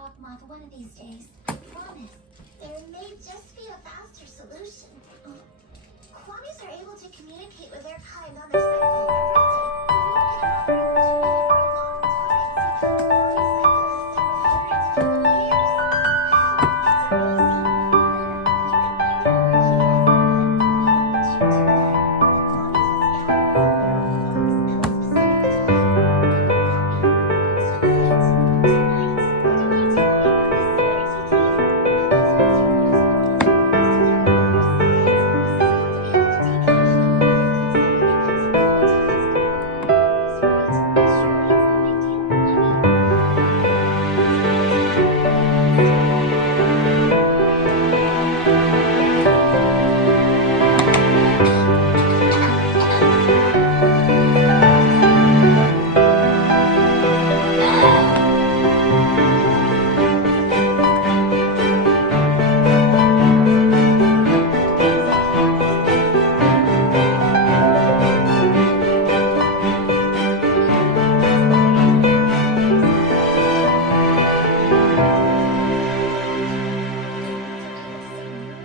Hawkmoth one of these days. I promise. There may just be a faster solution. Quammies are able to communicate with their kind on their cycle every day. We won't get another opportunity for a long time. See, Quammies cycle has several hundreds of human years. Wow, that's amazing. You could find out where he is, but how would you do that? Quammies will scout the whole world of Hawks at a specific time. When would that be? Tonight? Tonight? Why didn't you tell me about this sooner, Tiki? Because once you put his body and Quammies together on your side, he says you have to be able to take action immediately if someone becomes in contact. He's right. Surely it's no big deal. I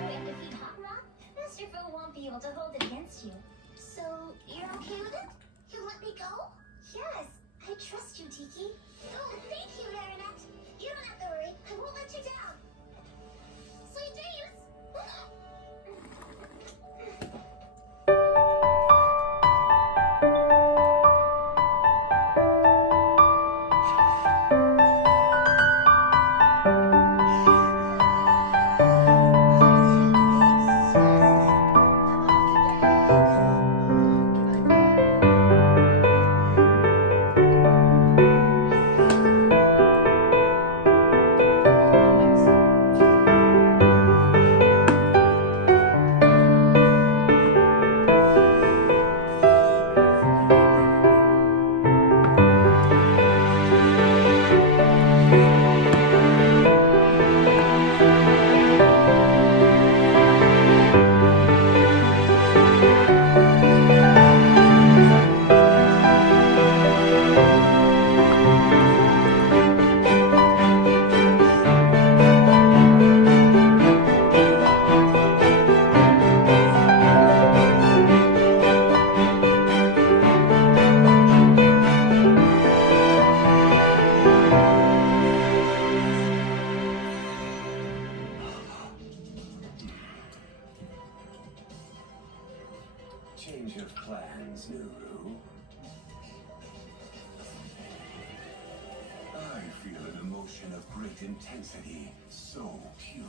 mean, Master Fu won't be able to hold it against you. So, you're okay with it? You'll let me go? Yes, I trust you, Tiki. Oh, thank you, Marinette. You don't have to worry. I won't let you down. Sweet dreams! Change of plans, Nuru. I feel an emotion of great intensity, so pure.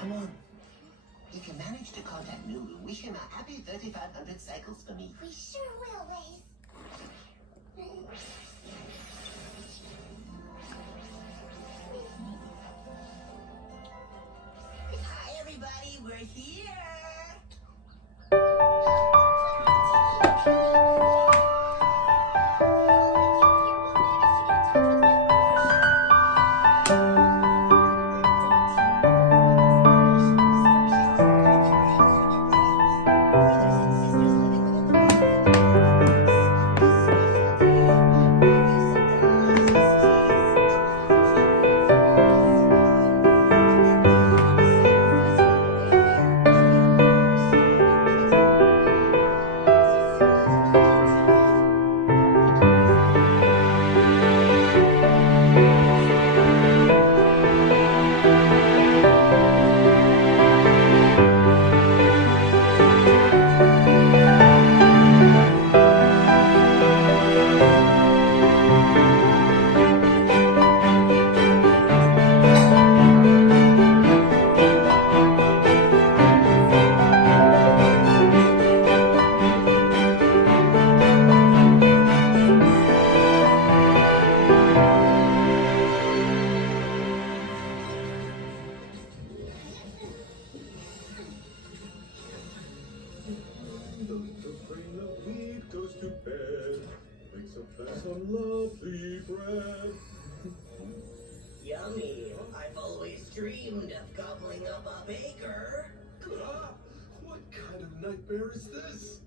Come on. If you manage to contact Nuru, wish him a happy 3,500 cycles for me. We sure will, Race. Hi, everybody. We're here. some lovely bread. Yummy. I've always dreamed of gobbling up a baker. Ah, what kind of nightmare is this?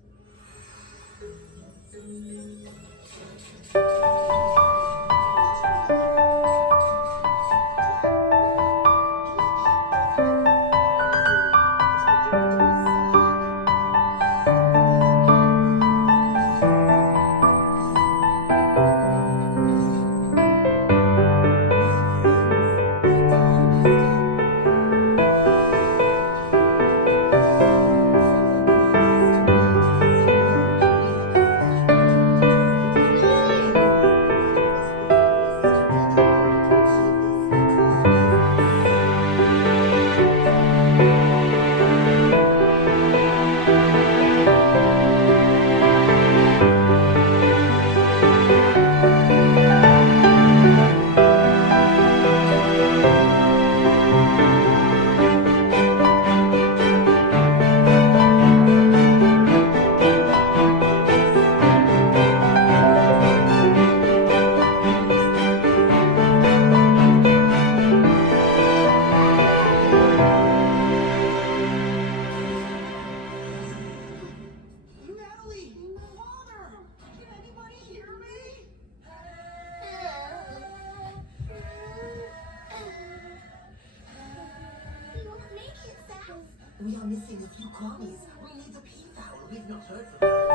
Natalie! Father! Can anybody hear me? We won't make it, Seth. We are missing a few Kwamis. We need the peafowl. We've not heard from them.